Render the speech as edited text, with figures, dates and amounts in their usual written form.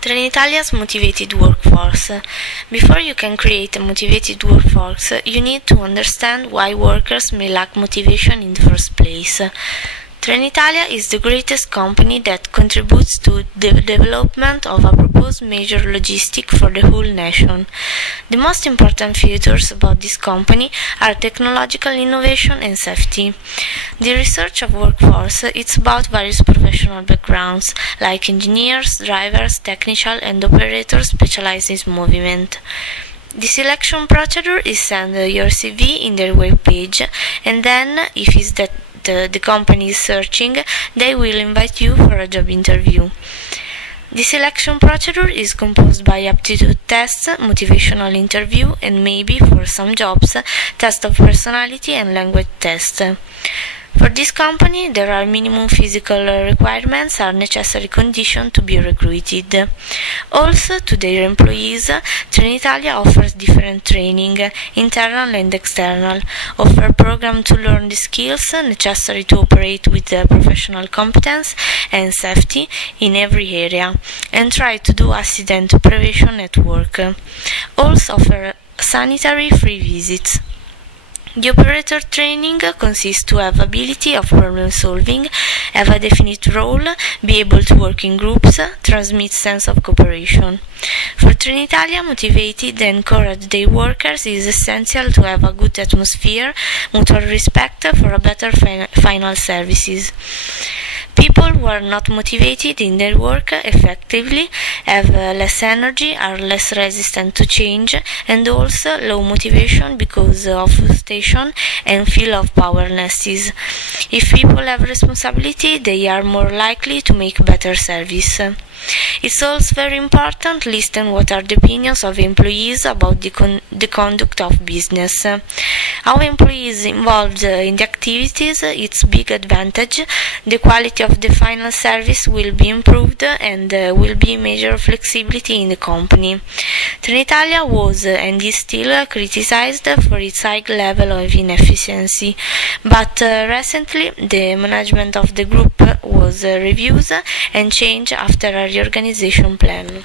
Trenitalia's motivated workforce. Before you can create a motivated workforce, you need to understand why workers may lack motivation in the first place. Trenitalia is the greatest company that contributes to the development of a proposed major logistic for the whole nation. The most important features about this company are technological innovation and safety. The research of workforce is about various professional backgrounds, like engineers, drivers, technical and operators specialized in movement. The selection procedure is send your CV in their web page, and then, if it's that the company is searching, they will invite you for a job interview. The selection procedure is composed by aptitude tests, motivational interview, and maybe, for some jobs, test of personality and language test. For this company, there are minimum physical requirements are necessary conditions to be recruited. Also, to their employees, Trenitalia offers different training, internal and external, offer programs to learn the skills necessary to operate with professional competence and safety in every area, and try to do accident prevention at work. Also offer sanitary free visits. The operator training consists to have ability of problem solving, have a definite role, be able to work in groups, transmit sense of cooperation. For Trenitalia, motivated and encourage their workers is essential to have a good atmosphere, mutual respect for a better final services. People who are not motivated in their work effectively have less energy, are less resistant to change, and also low motivation because of frustration and feel of powerlessness. If people have responsibility, they are more likely to make better service. It's also very important to listen what are the opinions of employees about the conduct of business. How employees involved in the activities, its big advantage, the quality of the final service will be improved and will be major flexibility in the company. Trenitalia was and is still criticized for its high level of inefficiency, but recently the management of the group was reviewed and changed after a reorganization plan.